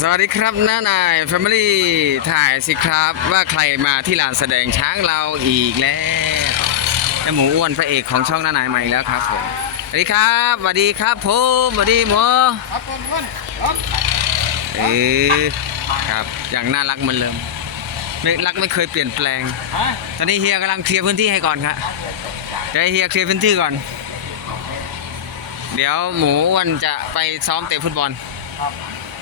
สวัสดีครับน้านาย Family ถ่ายสิครับว่าใครมาที่ลานแสดงช้างเราอีกแล้วไอหมูอ้วนพระเอกของช่องน้านายใหม่แล้วครับผมสวัสดีครับสวัสดีครับผมสวัสดีหมูครับผมคนครับเออครับอย่างน่ารักเหมือนเดิมไม่รักไม่เคยเปลี่ยนแปลงฮะตอนนี้เฮียกำลังเคลียร์พื้นที่ให้ก่อนครับเดี๋ยวให้เฮียเคลียร์พื้นที่ก่อน เดี๋ยวหมูอ้วนจะไปซ้อมเตะฟุตบอลครับ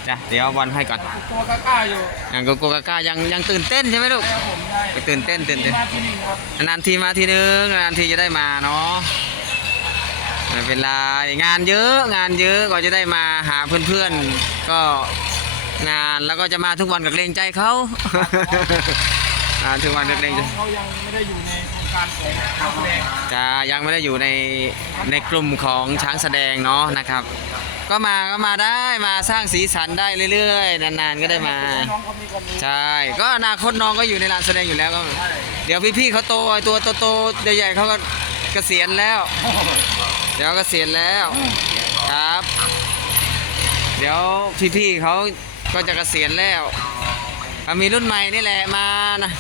จ้ะเดี๋ยวเอาบอลให้ก่อนตัวกล้าๆอยู่อย่างโกโกกาก้ายังยังตื่นเต้นใช่ไหมลูกครับผมได้ไปตื่นเต้นตื่นเต้นมาที่นี่ครับนานทีมาทีนึงนานทีจะได้มาเนาะไม่เป็นไรงานเยอะงานเยอะกว่าจะได้มาหาเพื่อนๆก็งานแล้วก็จะมาทุกวันกับเกรงใจเขามาทุกวันกับเกรงใจเขายังไม่ได้อยู่ในโครงการของนักแสดงจะยังไม่ได้อยู่ในในกลุ่มของช้างแสดงเนาะนะครับ ก็มาก็มาได้มาสร้างสีสันได้เรื่อยๆ นานๆก็ได้มา น้องเขามีกันนี้ใช่ ก็อนาคตน้องก็อยู่ในลานแสดงอยู่แล้วก็ เดี๋ยวพี่ๆเขาโตไอ้ตัวโตๆใหญ่ๆเขาก็เกษียณแล้ว เดี๋ยวเกษียณแล้วครับ เดี๋ยวพี่ๆเขาก็จะเกษียณแล้วมีรุ่นใหม่นี่แหละมานะ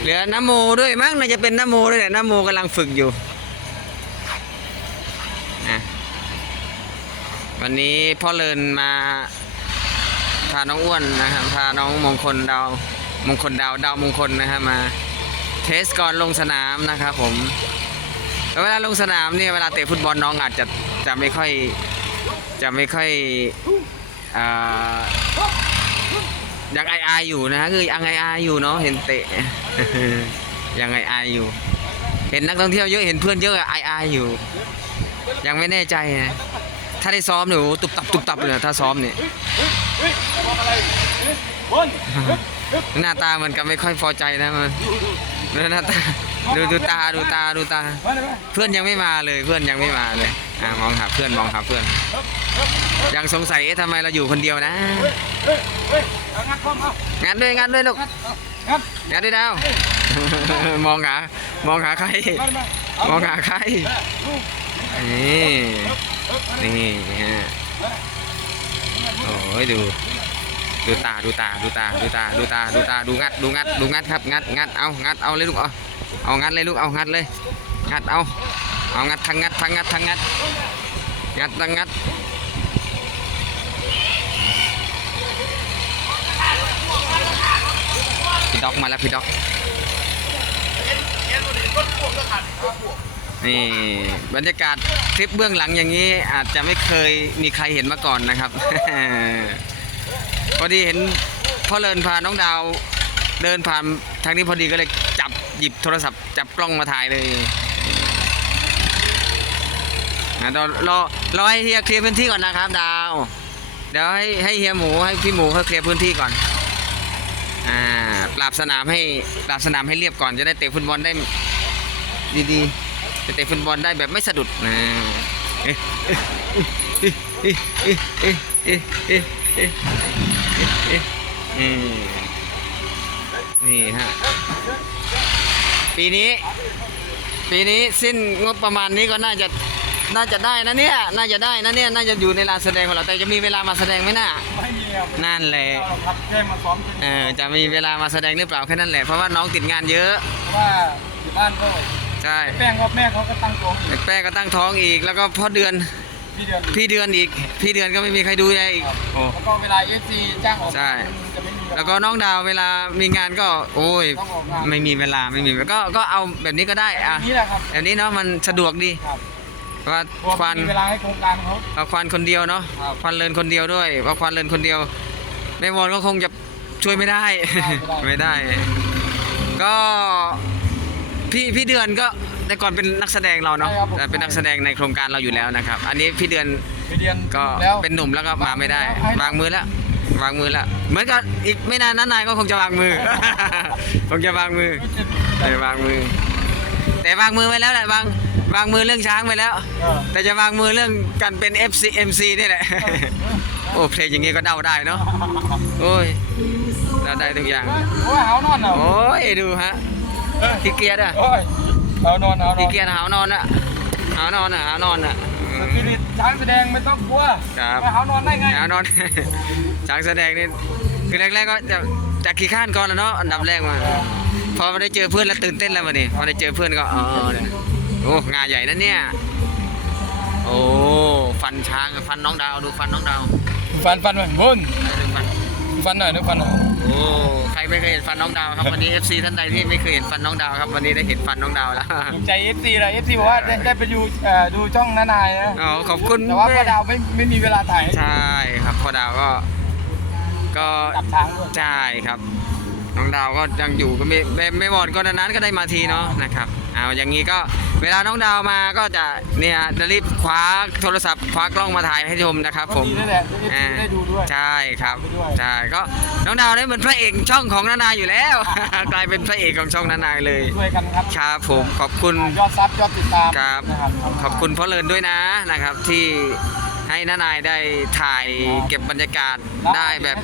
เหลือน้ำโมด้วยมั้งน่าจะเป็นน้ำโมด้วยแหละน้ำโมกำลังฝึกอยู่อะ วันนี้พ่อเลินมา พาน้องอ้วนนะครับ พาน้องมงคลดาวมงคลดาวดาวมงคลนะครับมา เทสก่อนลงสนามนะครับผมเวลาลงสนามเนี่ยเวลาเตะฟุตบอลน้องอาจจะจะไม่ค่อยจะไม่ค่อยอยังไอไอายอยู่นะคือยังไอไอายอยู่เนาะเห็นเตะยังไอไอายอยู่ เห็นนักท่องเที่ยวเยอะเห็นเพื่อนเยอะไอไอายอยู่ ยังไม่แน่ใจนะ ถ้าได้ซ้อมเนี่ยโอ้โหตุบตับตุบตับเลยนะถ้าซ้อมเนี่ยเฮ้ยมองอะไรบนหน้าตาเหมือนกับไม่ค่อยพอใจนะมันดูหน้าตาดูดูตาดูตาดูตามาเลยเพื่อนยังไม่มาเลยเพื่อนยังไม่มาเลยอ่ามองหาเพื่อนมองหาเพื่อน ยังสงสัยเอ๊ะทำไมเราอยู่คนเดียวนะเฮ้ยเฮ้ยเฮ้ยเอางัดพร้อมเอางานด้วยงานด้วยลูกงัดเอางัดงานด้วยดาว มองหามองหาใครมาเลยมามองหาใคร นี่นี่ฮะโอ้ยดู ดูตาดูตาดูตาดูตาดูตาดูตาดูงัดดูงัดดูงัดครับงัดงัดเอางัดเอาเลยลูกเอาเอางัดเลยลูกเอางัดเลยงัดเอาเอางัดทั้งงัดทั้งงัดทั้งงัดงัดทั้งงัดพี่ด็อกมาแล้วพี่ด็อก นี่บรรยากาศคลิปเบื้องหลังอย่างนี้อาจจะไม่เคยมีใครเห็นมาก่อนนะครับ พอดีเห็นพ่อเลินพาน้องดาวเดินผ่านทางนี้พอดีก็เลยจับหยิบโทรศัพท์จับกล้องมาถ่ายเลยอะรอรอรอให้เฮียเคลียร์พื้นที่ก่อนนะครับดาว เดี๋ยวให้ให้เฮียหมูให้พี่หมูเขาเคลียร์พื้นที่ก่อนอ่าปราบสนามให้ปราบสนามให้เรียบก่อนจะได้เตะฟุตบอลได้ดีๆ จะเตะฟุตบอลได้แบบไม่สะดุดนะเอ๊ะเอ๊ะเอ๊ะเอ๊ะเอ๊ะเอ๊ะเอ๊ะเอ๊ะอืมนี่ฮะ ปีนี้ ปีนี้สิ้นงบประมาณนี้ก็น่าจะน่าจะได้นะเนี่ย น่าจะได้นะเนี่ย น่าจะอยู่ในลานแสดงของเรา แต่จะมีเวลามาแสดงไหมน่ะ ไม่มีครับนั่นแหละเอาครับแค่มาซ้อมเออ จะมีเวลามาแสดงหรือเปล่าแค่นั้นแหละ เพราะว่าน้องติดงานเยอะ เพราะว่าอยู่บ้านก็ ใช่แป้งก็แม่เขาก็ตั้งท้องอยู่แป้ก็ตั้งท้องอีก แล้วก็พ่อเดือนพี่เดือนพี่เดือนอีก พี่เดือนก็ไม่มีใครดูแลอีกโอ้ แล้วก็เวลาเอฟซีจ้างออกใช่ มันจะไม่มี แล้วก็น้องดาวเวลามีงานก็ โอ้ยต้องออกงาน ไม่มีเวลาไม่มีก็ก็เอาแบบนี้ก็ได้อะนี่แหละครับแบบนี้เนาะมันสะดวกดีครับเพราะว่าเพราะควันมีเวลาให้โครงการเขา เอาควันคนเดียวเนาะครับ ควันเลินคนเดียวด้วยเพราะควันเลินคนเดียวในวอนก็คงจะช่วยไม่ได้ ไม่ได้ ก็ พี่พี่เดือนก็แต่ก่อนเป็นนักแสดงเราเนาะแต่เป็นนักแสดงในโครงการเราอยู่แล้วนะครับ อันนี้พี่เดือนพี่เดือนก็แล้ว เป็นหนุ่มแล้วก็มาไม่ได้ วางมือแล้ววางมือแล้วเหมือนกับอีกไม่นานนั้นนายก็คงจะวางมือ คงจะวางมือแต่วางมือ แต่วางมือไว้แล้วแหละวางวางมือเรื่องช้างไปแล้ว เออ แต่จะวางมือเรื่องการเป็น FC MC นี่แหละ โอ้เพลงอย่างงี้ก็เดาได้เนาะโอ้ยเดาได้ทุกอย่าง โอ้ยเอานอนเหรอโอ้ยดูฮะ ขี้เกียจอะโอ้ยเอานอนเอานอขี้นเกียจหาวนอนอะหาวนอนอะหาวนอนอะอืสม ปิริตช้างแสดงไม่ต้องกลัวครับ มาหานอนได้ไงเอานอน ช้างแสดงนี่คือแรกๆก็จะจากขี้ข้านก่อนแล้วเนาะอันดับแรกมา พอมาได้เจอเพื่อนแล้วตื่นเต้นแล้ววันนี้พอได้เจอเพื่อนก็อ๋อเนี่ยโอ้งานใหญ่นั่นเนี่ยโอ้ฟันช้างฟันน้องดาวดูฟันน้องดาวฟันฟันหน่อยบุญดูฟันฟันหน่อยดูฟันหน่อยโอ้ใคร ไม่เคยเห็นฟันน้องดาวครับวันนี้ FC ท่านใดที่ไม่เคยเห็นฟันน้องดาวครับวันนี้ได้เห็นฟันน้องดาวแล้วถูกใจ FC เลย FC บอกว่าได้ได้ไปดูเอ่อดูช่องน้านายนะอ๋อขอบคุณแต่ว่าพ่อดาวไม่ไม่มีเวลาถ่ายให้ใช่ครับพ่อดาวก็ ก็จับช้างด้วยใช่ครับ น้องดาวก็ยังอยู่ก็ไม่ไม่ไม่หมดก็นานๆก็ได้มาทีเนาะนะครับ เอาอย่างนี้ก็เวลาน้องดาวมาก็จะเนี่ยจะรีบคว้าโทรศัพท์คว้ากล้องมาถ่ายให้ชมนะครับผมก็ดีนั่นแหละ FC อ่าได้ดูด้วย ใช่ครับไปด้วย ใช่ก็น้องดาวได้เหมือนพระเอกช่องของนานาอยู่แล้ว กลายเป็นพระเอกของช่องนานาเลยช่วยกันครับครับผมขอบคุณ ยอดซับยอดติดตามครับ นะครับขอบคุณพ่อเลินด้วยนะนะครับที่ให้น้านายได้ถ่ายเก็บบรรยากาศได้แบบ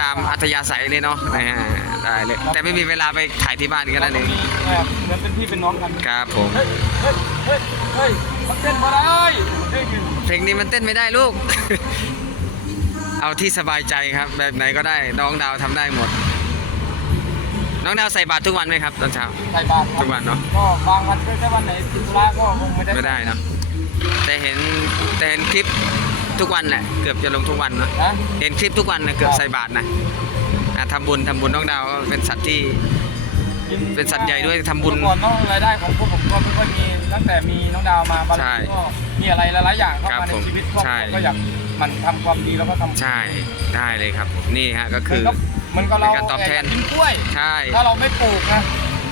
ตามอัธยาศัยเลยเนาะนะฮะ ได้เลย แต่ไม่มีเวลาไปถ่ายที่บ้านกันนั่นเองมีแบบเหมือนเป็นพี่เป็นน้องกัน ครับผม เฮ้ย เฮ้ย เฮ้ยเฮ้ยมันเต้นมาได้เฮ้ยเพลงนี้มันเต้นไม่ได้ลูก เอาที่สบายใจครับ แบบไหนก็ได้น้องดาวทำได้หมด น้องดาวใส่บาตรทุกวันไหมครับ ตอนเช้า ใส่บาตรครับทุกวันเนอะก็บางวันก็ถ้าวันไหนติดธุระก็คงไม่ได้ ไม่ได้เนาะ แต่เห็นแต่เห็นคลิปทุกวันแหละเกือบจะลงทุกวันเนาะนะเห็นคลิปทุกวันนะเกือบใส่บาตรนะ อะทำบุญทำบุญน้องดาวก็เป็นสัตว์ที่ เป็นสัตว์ใหญ่ด้วยทำบุญเมื่อก่อนเนาะรายได้ของพวกผมก็ไม่ค่อยมีตั้งแต่มีน้องดาวมาบางใช่ทีก็มีอะไรหลายๆอย่างเข้าครับมาในผมชีวิตครอบคใช่รัวก็อยากหมันทำความดีแล้วก็ทำใช่ได้เลยครับผมนี่ฮะก็คืคืออมันก็เราเป็นการตอบแทน ยากกินกล้วย ใช่ ถ้าเราไม่ปลูกนะ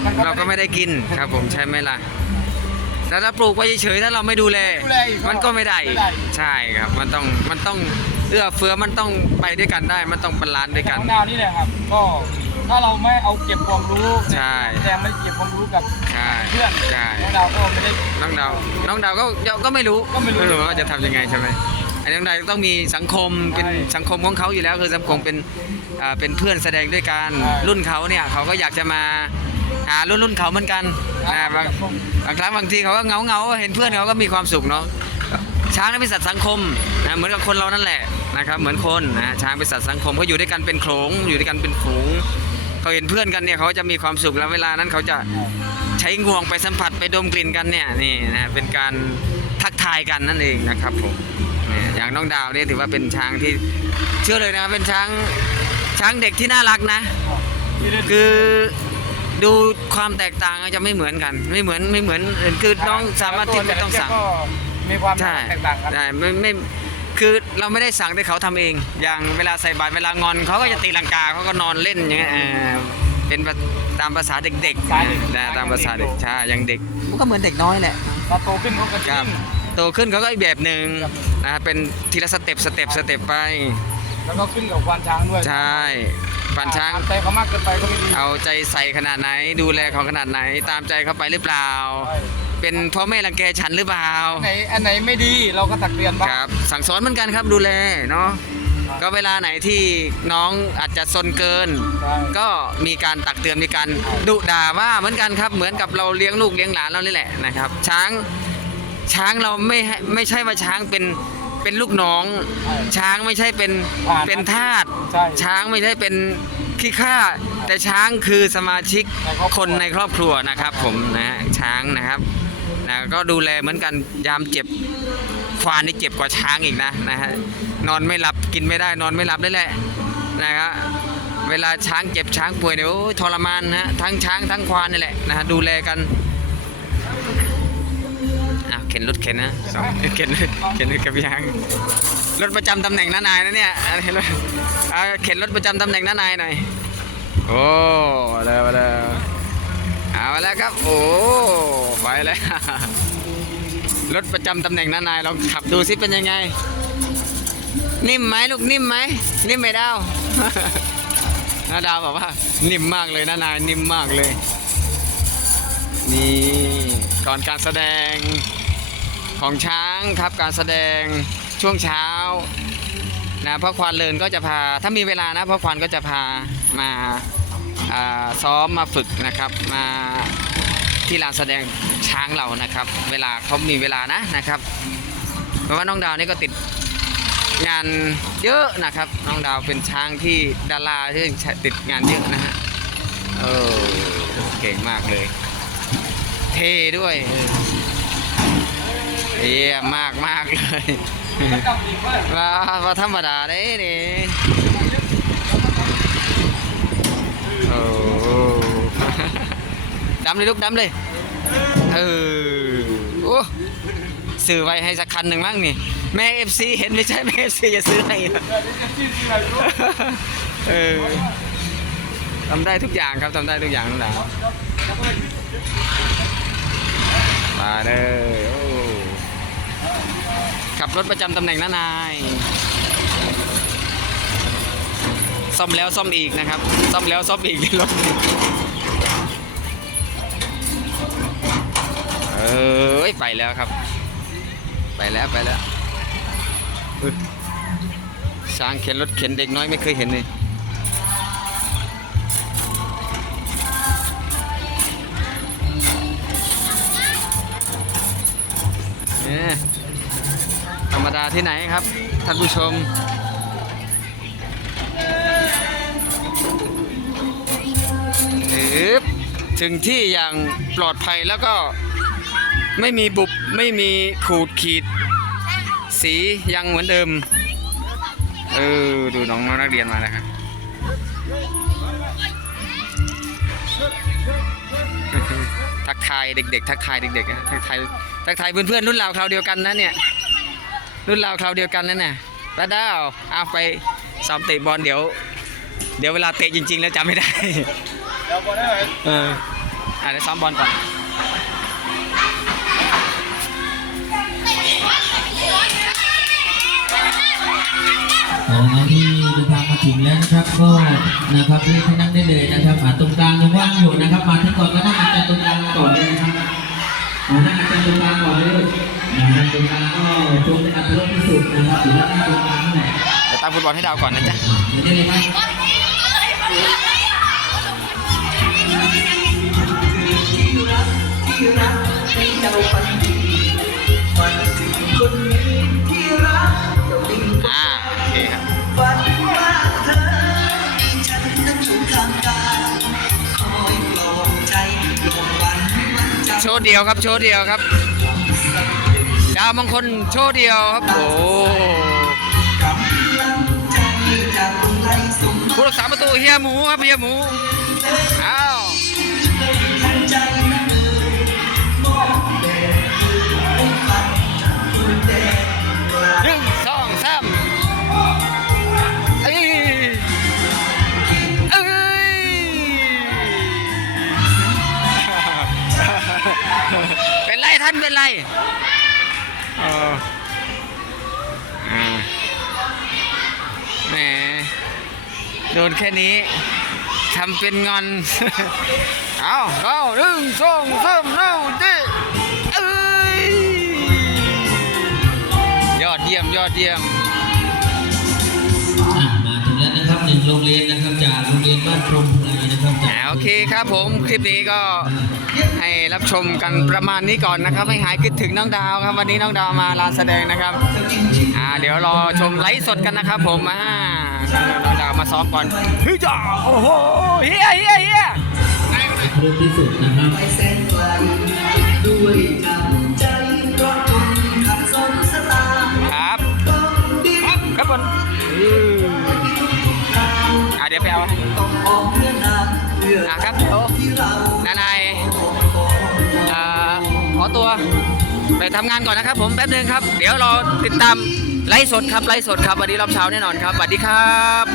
มันเราก็ไม่ได้กินครับผมใช่ไหมล่ะแล้วถ้าปลูกไว้เฉยๆถ้าเราไม่ดูแล ดูแลอีกมันก็ไม่ได้ ไม่ได้ ใช่ครับ มันต้องมันต้อง เอื้อเฟื้อมันต้องไปด้วยกันได้ มันต้องบาลานซ์ด้วยกันน้องดาวนี่แหละครับ ก็ถ้าเราไม่เอาเก็บความรู้ใช่แสดงไม่เก็บความรู้กับใช่เพื่อนใช่น้องดาวก็ไม่ได้ น้องดาวน้องดาวก็ก็ไม่รู้ก็ไม่รู้ว่าจะทำยังไงใช่ไหมอันนี้น้องดาวต้องมีสังคมเป็นใช่สังคมของเขาอยู่แล้วคือสังคมเป็นอ่าเป็นเพื่อนแสดงด้วยกันใช่ รุ่นเขาเนี่ยเขาก็อยากจะมาหารุ่นรุ่นเขาเหมือนกันนะบาง บางครั้งบางทีเขาก็เหงาเงาๆเห็นเพื่อนเขาก็มีความสุขเนาะ ช้างนั้นเป็นสัตว์สังคมนะเหมือนกับคนเรานั่นแหละนะครับ เหมือนคนนะช้างเป็นสัตว์สังคมเขาอยู่ด้วยกันเป็นโขลงอยู่ด้วยกันเป็นฝูงเขาเห็นเพื่อนกันเนี่ยเขาจะมีความสุขแล้วเวลานั้นเขาจะใช้งวงไปสัมผัสไปดมกลิ่นกันเนี่ยนี่นะเป็นการทักทายกันนั่นเองนะครับผมอย่างน้องดาวเนี่ยถือว่าเป็นช้างที่เชื่อเลยนะเป็นช้างช้างเด็กที่น่ารักนะ คือดูความแตกต่างจะไม่เหมือนกัน ไม่เหมือนไม่เหมือนคือน้องสามารถที่ไม่ต้องสั่ง มีความใช่แตกต่างกันใช่ไม่ไม่คือเราไม่ได้สั่งแต่เขาทำเอง อย่างเวลาใส่บาตรเวลางอนเขาก็จะตีลังกาเขาก็นอนเล่นอย่างเงี้ยเออเป็นแบบตามภาษาเด็กๆนะตามภาษาเด็กใช่อย่างเด็ก มันก็เหมือนเด็กน้อยแหละ พอโตขึ้นเขาก็คจรัริบงโตขึ้นเขาก็อีกแบบหนึ่งนะเป็นทีละสเต็ปสเต็ปสเต็ปไป แล้วก็ขึ้นกับควานช้างด้วยใช่ปันช้าง ตมใจเขามากเกินไปก็ไม่ดีเอาใจใส่ขนาดไหน ดูแลเขาขนาดไหน ตามใจเขาไปหรือเปล่า ใช่ เป็นเพ่อแม่รังแกฉันหรือเปล่าอันไหนอันไหนไม่ดีเราก็ตักเตือนบ้างครับ สั่งสอนเหมือนกันครับดูแลเนาะก็เวลาไหนที่น้องอาจจะซนเกินใช่ก็มีการตักเตือนมีการดุด่าว่าเหมือนกันครับ เหมือนกับเราเลี้ยงลูกเลี้ยงหลานเรานี่แหละนะครับ ช้างช้างเราไม่ให้ไม่ใช่ว่าช้างเป็นเป็นลูกน้อง ช้างไม่ใช่เป็นเป็นทาสใช่ช้างไม่ใช่เป็นขี้ข้าแต่ช้างคือสมาชิกในครอบครัวคนในครอบครัวนะครับ ผมนะฮะช้างนะครับ นะก็ดูแลเหมือนกันยามเจ็บควานนี่เจ็บกว่าช้างอีกนะนะฮะนอนไม่หลับกินไม่ได้นอนไม่หลับได้แหละนะครับเวลาช้างเจ็บช้างป่วยเนี่ยโอ้ยทรมานนะฮะทั้งช้างทั้งควานนี่แหละนะฮะดูแลกันอะเข็นรถเข็นนะสองเข็นเข็นกับยางรถประจำตำแหน่งน้านายนะเนี่ยอะไรรถเข็นรถประจำตำแหน่งน้านายหน่อยโอ้มาเลยมาเลย เอาแล้วครับ โอ้ไปแล้วรถประจำตำแหน่งน้านายลองขับดูสิเป็นยังไง นิ่มไหมลูกนิ่มไหมนิ่มไหมดาวน้าดาวบอกว่า นิ่มมากเลยน้านายนิ่มมากเลย นี่ก่อนการแสดงของช้างครับการแสดงช่วงเช้านะพ่อควานเลินก็จะพา ถ้ามีเวลานะพ่อควานก็จะพามา ซ้อมมาฝึกนะครับมาที่ลานแสดงช้างเรานะครับ เวลาเขามีเวลานะนะครับ เพราะว่าน้องดาวนี่ก็ติดงานเยอะนะครับ น้องดาวเป็นช้างที่ดาราที่ติดงานเยอะนะฮะเออเก่งมากเลย เท่ด้วยเยี่ยมมากมากเลยว่าว่าธรรมดาเด้นี่โอ้ ดำเลยลูกดำเลย เออโอ้ซื้อไว้ให้สักคันหนึ่งมั้งนี่ แม่เอฟซีเห็นไม่ใช่แม่เอฟซีจะซื้อให้เหรอเออทำได้ทุกอย่างครับทำได้ทุกอย่างนั่นแหละมาเลยโอ้ขับรถประจำตำแหน่งน้านายซ่อมแล้วซ่อมอีกนะครับ ซ่อมแล้วซ่อมอีกในรถ เอ้ยไปแล้วครับ ไปแล้วไปแล้วช้างเข็นรถเข็นเด็กน้อยไม่เคยเห็นเลยธรรมดาที่ไหนครับ ท่านผู้ชมถึงที่อย่างปลอดภัยแล้วก็ ไม่มีบุบไม่มีขูดขีด สียังเหมือนเดิม เออ ดูน้องนักเรียนมาแล้วครับทักทายเด็ก ๆ ทักทายเด็กๆนะทักทายทักทายเพื่อนๆรุ่นราวคราวเดียวกันนะเนี่ย รุ่นราวคราวเดียวกันนั่นน่ะตาดาวเอาไปซ้อมเตะบอลเดี๋ยว เดี๋ยวเวลาเตะจริง ๆ แล้วจำไม่ได้เดี๋ยวบอลได้ไหมเอออะเดี๋ยวซ้อมบอลก่อน น้องที่เดินทางมาถึงแล้วนะครับก็นะครับเลือกที่นั่งได้เลยนะครับอ่าตรงกลางยังว่างอยู่นะครับ มาที่ก่อนก็นั่งอาจารย์ตรงกลางก่อนเลยนะครับอ่านั่งอาจารย์ตรงกลางก่อนเลยอ่านั่งตรงกลางก็ชมในอัตลักษณ์ที่สุดนะครับอยู่ด้านหน้าตรงกลางนั่นแหละเดี๋ยวตั้งฟุตบอลให้ดาวก่อนนะจ๊ะเดี๋ยวได้เลยครับอ่ โชว์เดียวครับ โชว์เดียวครับ ดาวมงคลโชว์เดียวครับโอ้ผู้รักษาประตูเฮียหมูครับเฮียหมู ไรท่านเป็นไรเอออ่าแหมโดนแค่นี้ทำเป็นงอน เอาเอาหนึ่งสองสามเร็วดิเอ้ยยอดเยี่ยมยอดเยี่ยมอ่ามาถึงแล้วนะครับหนึ่งโรงเรียนนะครับจากโรงเรียนบ้านพรหมไพรนะครับจากอ่าโอเคครับผมคลิปนี้ก็ ให้รับชมกันประมาณนี้ก่อนนะครับให้หายคิดถึงน้องดาวครับ วันนี้น้องดาวมาลานแสดงนะครับอ่าเดี๋ยวรอชมไลฟ์สดกันนะครับ ผมอ่าน้องดาวมาซ้อมก่อนเฮ้ยจ้าโอ้โหเฮียเฮียเฮียเริ่มที่สุดนะครับครับ ไปทำงานก่อนนะครับผมแป๊บนึงครับ เดี๋ยวรอติดตามไลฟ์สดครับไลฟ์สดครับวันนี้รอบเช้าแน่นอนครับสวัสดีครับ